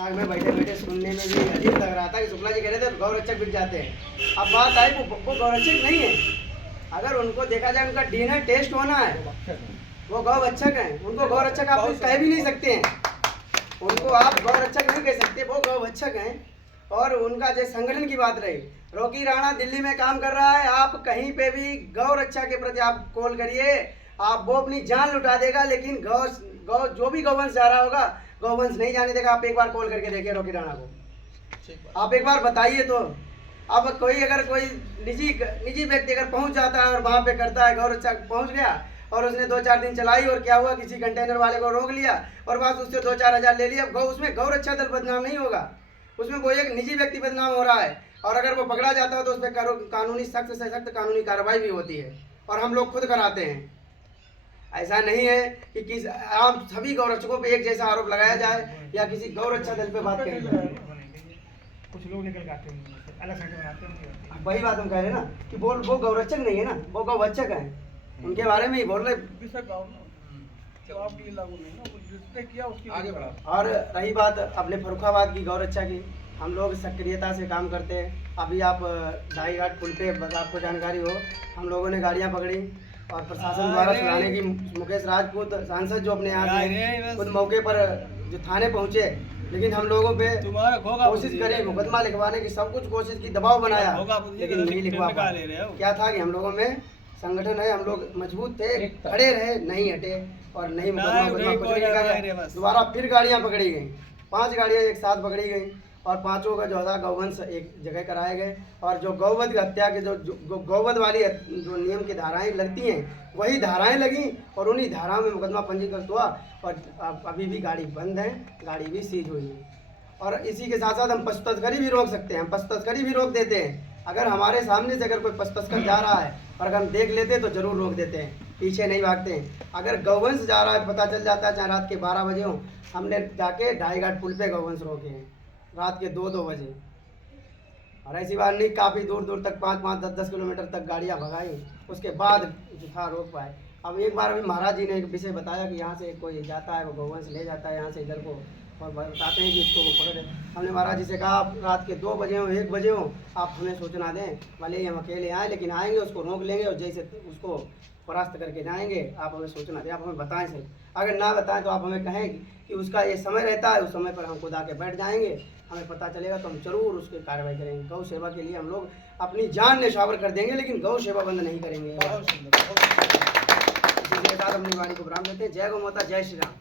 आग में बैठे बैठे सुनने में भी अजीब लग रहा था कि शुक्ला जी कह रहे थे गौरक्षक बिक जाते हैं। अब बात आई वो गौरक्षक नहीं है। अगर उनको देखा जाए उनका डीएनए टेस्ट होना है, वो गौरक्षक हैं। उनको गौरक्षक आप कह भी नहीं सकते हैं, उनको आप गौरक्षक नहीं कह सकते, वो गौरक्षक हैं। और उनका जो संगठन की बात रही, रॉकी राणा दिल्ली में काम कर रहा है। आप कहीं पे भी गौरक्षा के प्रति आप कॉल करिए, आप वो अपनी जान लुटा देगा, लेकिन गौ जो भी गौवंश जा रहा होगा गौवंश नहीं जाने देगा। आप एक बार कॉल करके देखिए रॉकी राणा को, आप एक बार बताइए तो। अब अगर कोई निजी व्यक्ति अगर पहुंच जाता है और वहाँ पे करता है, गौरक्षा पहुंच गया और उसने 2-4 दिन चलाई और क्या हुआ, किसी कंटेनर वाले को रोक लिया और बस उससे 2-4 हज़ार ले लिया। उसमें गौरक्षा दल बदनाम नहीं होगा, उसमें वो एक निजी व्यक्ति बदनाम हो रहा है। और अगर वो पकड़ा जाता है तो उस पर कानूनी सख्त से सख्त कानूनी कार्रवाई भी होती है, और हम लोग खुद कराते हैं। ऐसा नहीं है कि आम सभी गौरक्षकों पे एक जैसा आरोप लगाया जाए या किसी गौरक्षा दल पे बात करें। कुछ लोग निकल के आते हैं अलग साइड में आते हैं। वही बात हम कह रहे हैं ना कि वो गौरक्षक नहीं है ना, वो गौरक्षक हैं, उनके बारे में ही बोल रहे। और रही बात अपने फर्रुखाबाद की गौरक्षा की, हम लोग सक्रियता से काम करते हैं। अभी आप ढाई घाट पुल पे आपको जानकारी हो, हम लोगों ने गाड़ियां पकड़ी और प्रशासन द्वारा सुनाने की मुकेश राजपूत सांसद जो अपने यहाँ से खुद मौके पर जो थाने पहुँचे, लेकिन हम लोगों पे कोशिश करी मुकदमा लिखवाने की, सब कुछ कोशिश की, दबाव बनाया, लेकिन नहीं लिखवा पाए। क्या था कि हम लोगों में संगठन है, हम लोग मजबूत थे, खड़े रहे, नहीं हटे और नहीं मुकदमा कुछ नहीं लिखा। दोबारा फिर गाड़ियाँ पकड़ी गई, 5 गाड़ियाँ एक साथ पकड़ी गई और 5ों का जो था गौवंश एक जगह कराए गए। और जो गौवध हत्या के जो गौवध वाली जो नियम की धाराएं लगती हैं, वही धाराएं लगी और उन्हीं धाराओं में मुकदमा पंजीकृत हुआ। और अभी भी गाड़ी बंद है, गाड़ी भी सीज हुई है। और इसी के साथ साथ हम पशु तस्करी भी रोक सकते हैं, हम पशु तस्करी भी रोक देते हैं। अगर हमारे सामने से अगर कोई पशु तस्कर जा रहा है और अगर हम देख लेते हैं तो ज़रूर रोक देते हैं, पीछे नहीं भागते हैं। अगर गौवंश जा रहा है, पता चल जाता है, चाहे रात के 12 बजे हो, हमने जाके ढाई घाट पुल पे गौवंश रोके हैं रात के 2-2 बजे। और ऐसी बात नहीं, काफ़ी दूर दूर तक 5-5, 10-10 किलोमीटर तक गाड़ियाँ भगाई, उसके बाद जो था रोक पाए। अब एक बार अभी महाराज जी ने एक विषय बताया कि यहाँ से कोई जाता है, वो गौवंश ले जाता है यहाँ से इधर को, और बताते हैं कि इसको वो पकड़े। हमने महाराज जी से कहा, आप रात के 2 बजे हो, 1 बजे हो, आप हमें सूचना दें, भले ही हम अकेले आए, लेकिन आएंगे, उसको रोक लेंगे और जैसे उसको परास्त करके जाएंगे, आप हमें सूचना दें, आप हमें बताएं सर। अगर ना बताएं तो आप हमें कहें कि उसका ये समय रहता है, उस समय पर हम खुद आके बैठ जाएंगे, हमें पता चलेगा तो हम जरूर उसकी कार्रवाई करेंगे। गौ सेवा के लिए हम लोग अपनी जान न्यौछावर कर देंगे, लेकिन गौ सेवा बंद नहीं करेंगे। इसी के साथ अपनी वाणी को विराम देते हैं। जय गौ माता, जय श्री राम।